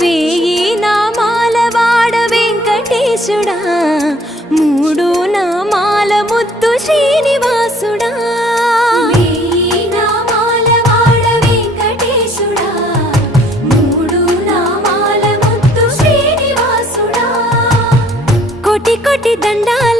వేయి నామాల వాడ వెంకటేశుడా మూడు నామాల ముద్దు శ్రీనివాసుడా వేయి నామాల వాడ వెంకటేశుడా మూడు నామాల ముద్దు శ్రీనివాసుడా కోటి కోటి దండాలు